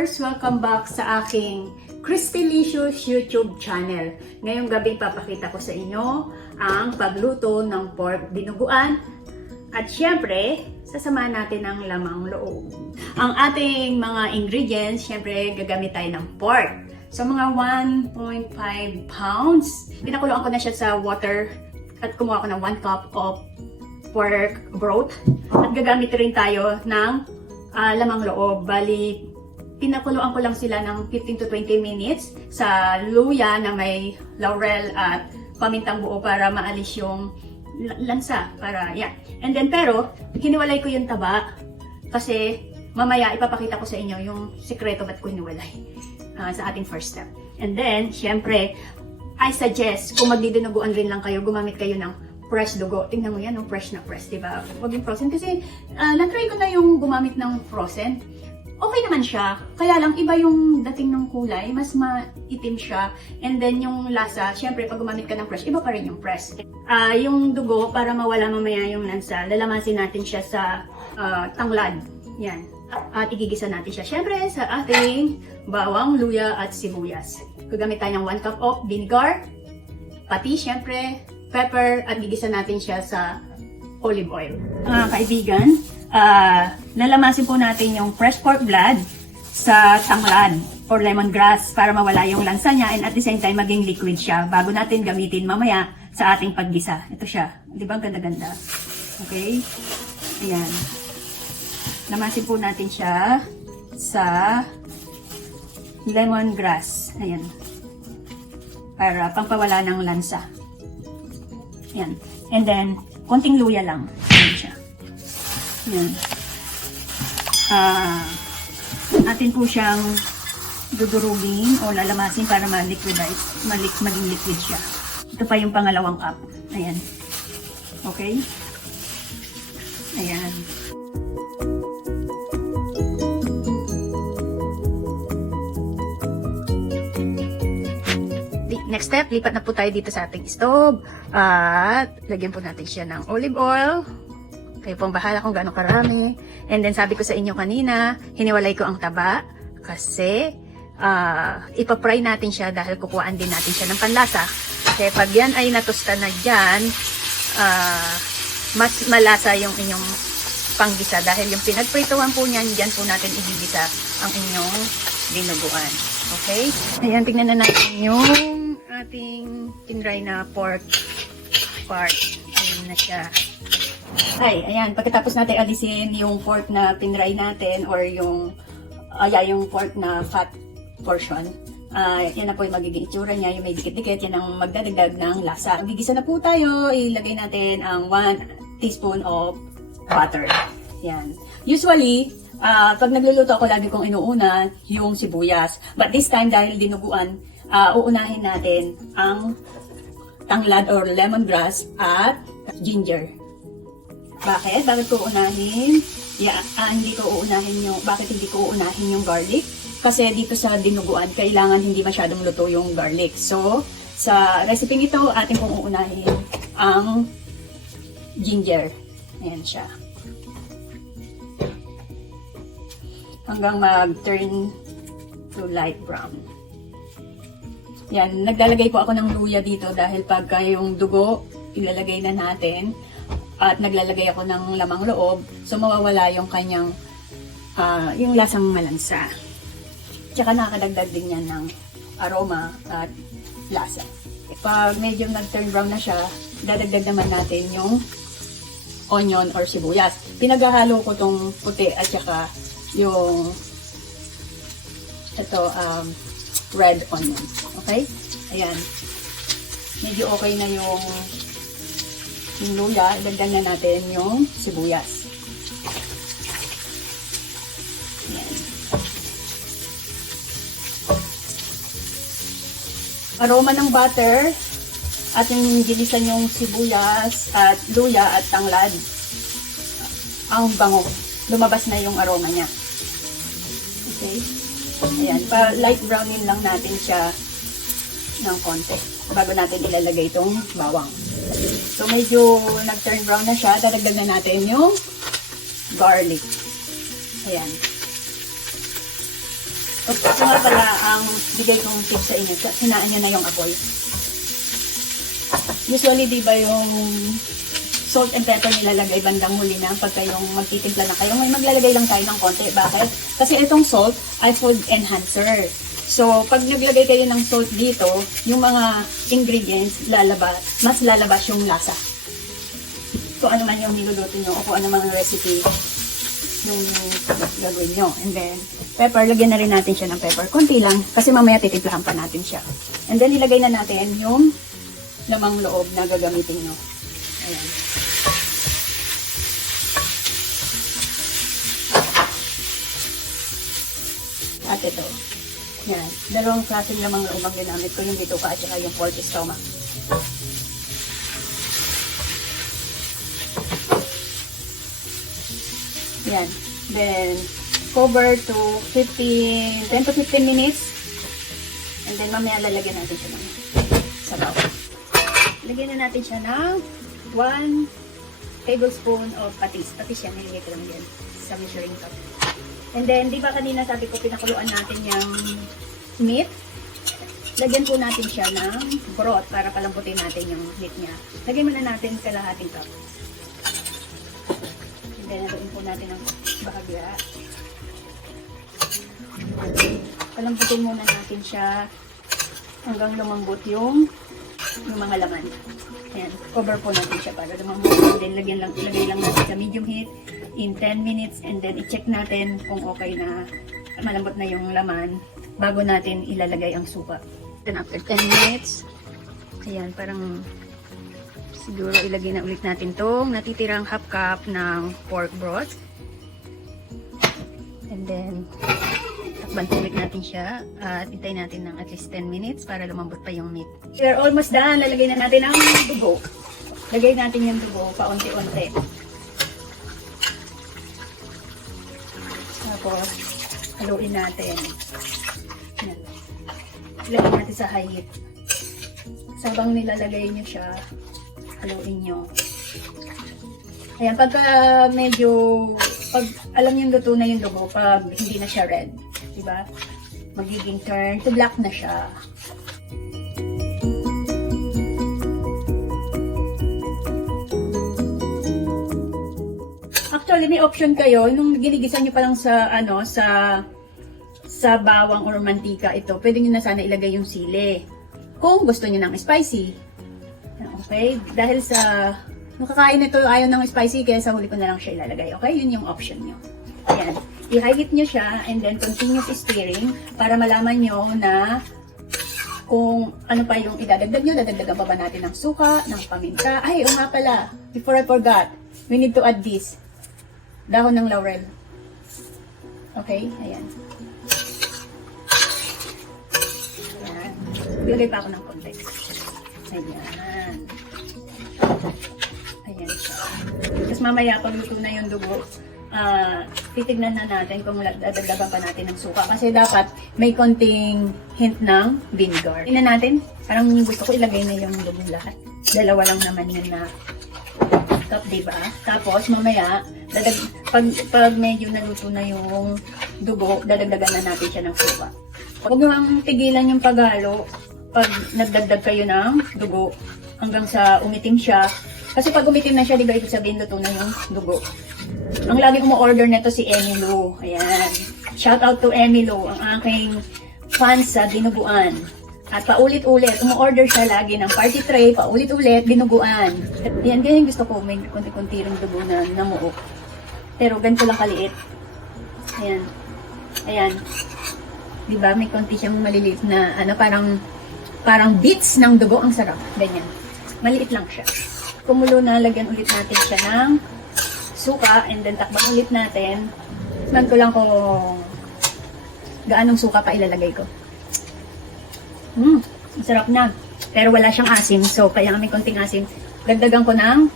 viewers! Welcome back sa aking Cristylicious YouTube channel. Ngayong gabi papakita ko sa inyo ang pagluto ng pork dinuguan at syempre sasamahan natin ang lamang loob. Ang ating mga ingredients, syempre gagamit tayo ng pork. So mga 1.5 pounds. Pinakuloan ko na siya sa water at kumuha ko ng 1 cup of pork broth. At gagamit rin tayo ng lamang loob. Bali, pinakuluan ko lang sila ng 15 to 20 minutes sa luya na may laurel at pamintang buo para maalis yung lansa. Para, yeah. And then, pero, hiniwalay ko yung taba kasi mamaya ipapakita ko sa inyo yung sikreto ba't ko hiniwalay sa ating first step. And then, syempre, I suggest kung magdidinuguan rin lang kayo, gumamit kayo ng fresh dugo. Tingnan mo yan, no? Fresh na fresh, diba? Huwag yung frozen. Kasi, na-try ko na yung gumamit ng frozen. Okay naman siya. Kaya lang, iba yung dating ng kulay. Mas maitim siya. And then, yung lasa, syempre, pag gumamit ka ng fresh, iba pa rin yung fresh. Yung dugo, para mawala mamaya yung lansa, lalamasin natin siya sa tanglad. Yan. At igigisa natin siya. Syempre, sa ating bawang, luya, at sibuyas. Gagamit tayo ng 1 cup of vinegar. Pati, syempre, pepper, at gigisa natin siya sa olive oil. Mga kaibigan, lalamasin po natin yung fresh pork blood sa tanglad or lemongrass para mawala yung lansa niya and at the same time maging liquid siya bago natin gamitin mamaya sa ating paggisa. Ito siya. Di ba? Ganda-ganda. Okay? Ayan. Lamasin po natin siya sa lemongrass. Ayan. Para pampawala ng lansa. Yan. And then, konting luya lang. Ayan siya. Yan. Atin po siyang dudurugin o lalamasin para ma-liquidize. Maging liquid siya. Ito pa yung pangalawang cup. Ayan. Okay? Ayan. Next step, lipat na po tayo dito sa ating stove at lagyan po natin siya ng olive oil. Kayo pong bahala kung gaano karami. And then sabi ko sa inyo kanina, hiniwalay ko ang taba kasi ipapry natin siya dahil kukuhaan din natin siya ng panlasa. Kasi pag yan ay natusta na dyan, mas malasa yung inyong panggisa dahil yung pinagprituhan po niyan, dyan po natin igigisa ang inyong dinuguan. Okay? Ayan, tingnan na natin yung ating tinray na pork part. Ayan na siya. Ay, ayan. Pagkatapos natin alisin yung pork na pinray natin or yung pork na fat portion, yan na po yung magiging itsura niya. Yung may dikit-dikit, yan ang magdadagdag ng lasa. Gigisa na po tayo. Ilagay natin ang 1 teaspoon of butter. Yan. Usually, pag nagluluto ako, lagi kong inuuna yung sibuyas. But this time, dahil dinuguan, uunahin natin ang tanglad or lemongrass at ginger. Bakit? Bakit ko uunahin? Bakit hindi ko uunahin yung garlic? Kasi dito sa dinuguan, kailangan hindi masyadong luto yung garlic. So, sa recipe ito, atin kong uunahin ang ginger. Ayan siya. Hanggang mag-turn to light brown. Yan, naglalagay po ako ng luya dito dahil pagka yung dugo, ilalagay na natin at naglalagay ako ng lamang loob, so mawawala yung kanyang yung lasang malansa. Tsaka nakakadagdag din yan ng aroma at lasa. Pag medyo nag-turn brown na siya, dadagdag naman natin yung onion or sibuyas. Pinaghahalo ko tong puti at saka yung red onion. Okay? Ayan. Medyo okay na yung luya. Dagdag na natin yung sibuyas. Ayan. Aroma ng butter at yung ginisan yung sibuyas at luya at tanglad. Ang bango. Lumabas na yung aroma niya. Okay? Ayan, light brownin lang natin siya ng konti bago natin ilalagay itong bawang. So, medyo nag-turn brown na siya. Dadagdag na natin yung garlic. Ayan. Ito nga pala ang bigay kong tip sa inyo. Hinaan nyo na yung apoy. Usually, di ba yung salt and pepper nilalagay bandang huli na pag kayong magtitimpla na kayo. May maglalagay lang tayo ng konti. Bakit? Kasi itong salt ay food enhancer. So, pag naglagay kayo ng salt dito, yung mga ingredients lalabas, mas lalabas yung lasa. Kung ano man yung niluluto nyo o kung ano man yung recipe yung gagawin nyo. And then, pepper, lagyan na rin natin siya ng pepper. Konti lang, kasi mamaya titimplahan pa natin siya. And then, ilagay na natin yung lamang loob na gagamitin nyo. Ayan. At ito. Yan. Dalawang klaseng lamang loob ang ginamit ko. Yung bituka at saka yung pork stomach. Yan. Then, cover to 10 to 15 minutes. And then, mamaya lalagyan natin siya ng sabaw. Lagyan na natin siya ng 1 tablespoon of patis. Patis yan, nilagay ko lang yan sa measuring cup. And then, di ba kanina sabi ko, pinakuluan natin yung meat. Lagyan po natin siya ng broth para palambutin natin yung meat niya. Lagyan muna natin kalahating cup. And then, naluin po natin ng bahagya. Palambutin muna natin siya hanggang lumambot yung mga laman. Ayan, cover po natin siya para lumambot. And then, lagay lang natin sa medium heat in 10 minutes. And then, i-check natin kung okay na malambot na yung laman bago natin ilalagay ang suka. Then, after 10 minutes, ayan, parang siguro ilagay na ulit natin tong natitirang half cup ng pork broth. And then, takban ulit natin siya at intay natin ng at least 10 minutes para lumambot pa yung meat. We're almost done. Lalagay na natin ang dugo. Lagay natin yung dugo paunti-unti. Tapos, haluin natin. Yan. Ilagay natin sa high heat. Sabang nilalagay nyo siya, haluin nyo. Ayan, pagka pag alam nyo luto na yung dugo, pag hindi na siya red, diba? Magiging turn to black na siya. Actually, may option kayo, nung ginigisa nyo pa lang sa bawang or mantika ito, pwede nyo na sana ilagay yung sili. Kung gusto nyo ng spicy. Okay? Dahil sa nakakain nito ayaw ng spicy, kaya sa huli ko na lang siya ilalagay. Okay? Yun yung option nyo. Ayan. I-high heat nyo siya and then continuous stirring para malaman nyo na kung ano pa yung idadagdag nyo. Dadagdagan pa ba natin ng suka, ng paminta. Ay, nga pala. Before I forgot, we need to add this. Dahon ng laurel. Okay? Ayan. Ayan. Bilagay pa ako ng konti. Ayan. Ayan siya. Tapos mamaya, pag luto na yung dugo, titignan na natin kung dadagdagan pa natin ng suka. Kasi dapat may konting hint ng vinegar. Tingnan natin. Parang gusto ko ilagay na yung dugo lahat. Dalawa lang naman yun na cup, diba? Tapos mamaya, pag medyo naluto na yung dugo, dadagdagan na natin siya ng suka. Huwag nang tigilan yung paghalo pag nagdagdag kayo ng dugo hanggang sa umitim siya. Kasi pag umitim na siya, diba, ibig sabihin luto na yung dugo. Ang lagi umu-order nito si Emilo. Ayan. Shout out to Emilo, ang aking fans sa dinuguan. At paulit-ulit, umu-order siya lagi ng party tray, paulit-ulit, dinuguan. At yan, ganyan gusto ko, may konti-konti rin dugo na namuok. Pero ganito lang kaliit. Ayan. Ayan. Diba, may konti siyang maliliit na, parang bits ng dugo. Ang sarap. Ganyan. Maliit lang siya. Kumulo na, lagyan ulit natin siya ng suka, and then takpan ulit natin. Tignan ko lang kung gaanong suka pa ilalagay ko. Ang sarap na. Pero wala siyang asim, so kaya may konting asim. Dagdagan ko ng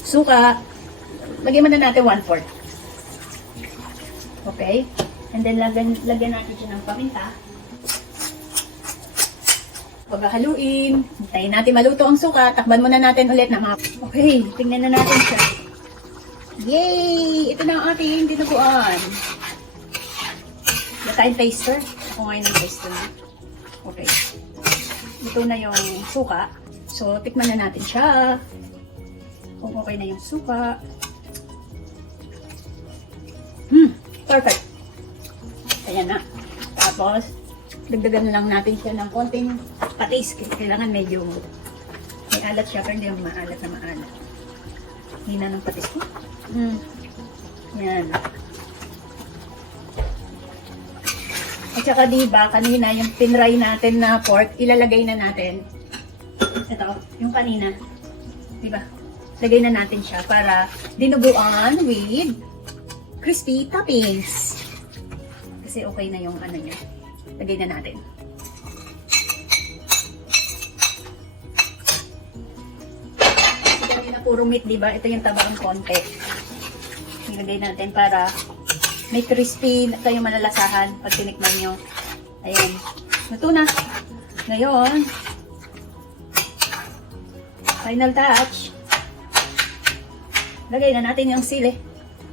suka. Lagyan mo na natin 1/4. Okay? And then lagyan natin siya ng paminta. Paghahaluin, hintayin natin maluto ang suka, takban muna natin ulit na mga... Okay, tingnan na natin siya. Yay! Ito na ang ating dinuguan. tayong taster. Ako ngayon ng taster. Okay. Ito na yung suka. So, tikman na natin siya. Kung okay na yung suka. Perfect. Ayan na. Tapos, dagdagan lang natin siya ng konting patis. Kailangan medyo may alat siya, pero hindi yung maalat na maalat. Hina ng patis ko. Yan. At saka diba, kanina yung tinry natin na pork, ilalagay na natin. Ito, yung kanina. Diba? Lagay na natin siya para dinuguan with crispy toppings. Kasi okay na yung ano niya. Lagay na natin. Ito na puro meat, diba? Ito yung tabang konti. Ilagay natin para may crispy na kayong malalasahan pag tinikman nyo. Ayan. Luto na. Ngayon, final touch. Lagay na natin yung sili.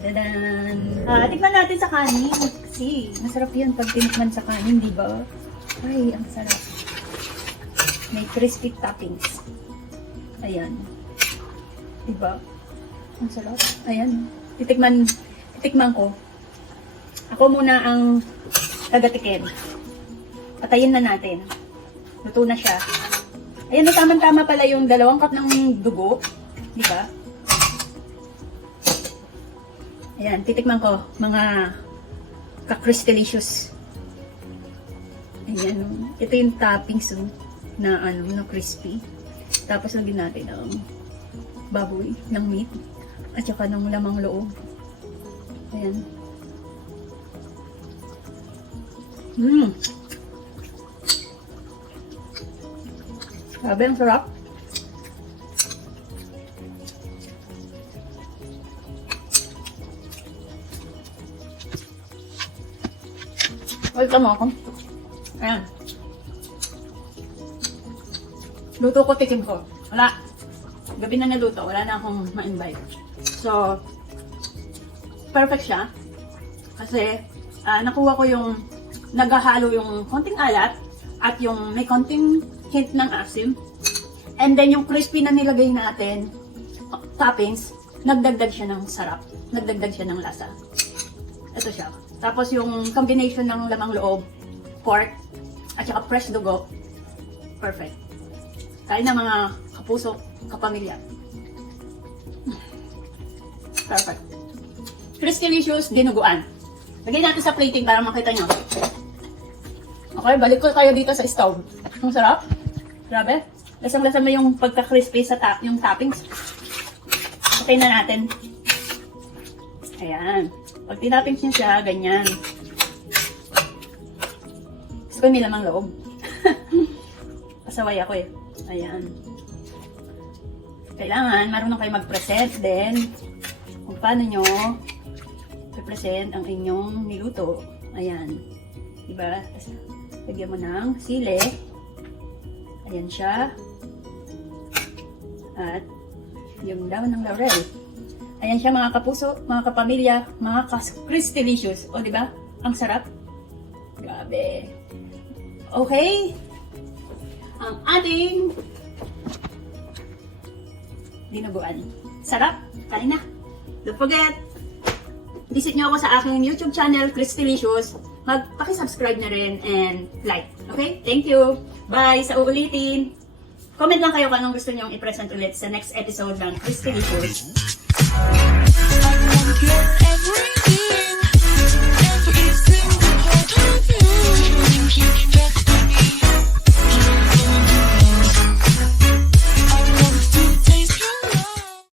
Dadan. Tikman natin sa kanin. Kasi masarap yan pag tinikman sa kanin, di ba? Ay, ang sarap. May crispy toppings. Ayan. Di ba? Ang sarap. Ayan. Titikman ko. Ako muna ang tagatikim. Patayin na natin. Luto na siya. Ayan, tama-tama pala yung 2 cup ng dugo. Di ba? Ayan, titikman ko. Mga ka-Cristelicious. Ayan. Ito yung toppings na na crispy. Tapos lagyan natin ang baboy ng meat. At saka ng lamang loob. Ayan. Sabi, ang sarap. Welcome ako. Ayan. Luto ko, tikim ko. Wala. Gabi na naluto. Wala na akong ma-invite. So, perfect siya. Kasi, nakuha ko yung naghahalo yung konting alat at yung may konting hint ng asim. And then, yung crispy na nilagay natin, toppings, nagdagdag siya ng sarap. Nagdagdag siya ng lasa. Ito siya. Tapos yung combination ng lamang loob, pork, at saka fresh dugo, perfect. Kain na mga kapuso, kapamilya. Perfect. Cristelicious dinuguan. Lagay natin sa plating para makita nyo. Okay, balik ko kayo dito sa stove. Ang sarap. Grabe. Lasang-lasa mo yung pagka-crispy sa yung toppings. Okay na natin. Ayan. Pag tinappings niya siya, ganyan. Gusto ko may lamang loob. Pasaway ako eh. Ayan. Kailangan, marunong kayo mag-present din kung paano nyo i-present ang inyong niluto. Ayan. Diba? Lagyan mo ng sili. Ayan siya. At yung daon ng laurel. Ayan siya mga kapuso, mga kapamilya, mga Cristelicious. O, diba? Ang sarap. Grabe. Okay. Ang ating dinuguan. Sarap. Kain na. Don't forget, visit nyo ako sa aking YouTube channel, Cristelicious. Paki-subscribe na rin and like. Okay? Thank you. Bye. Sa uulitin. Comment lang kayo kung anong gusto nyong i-present ulit sa next episode ng Cristelicious. I wanna get every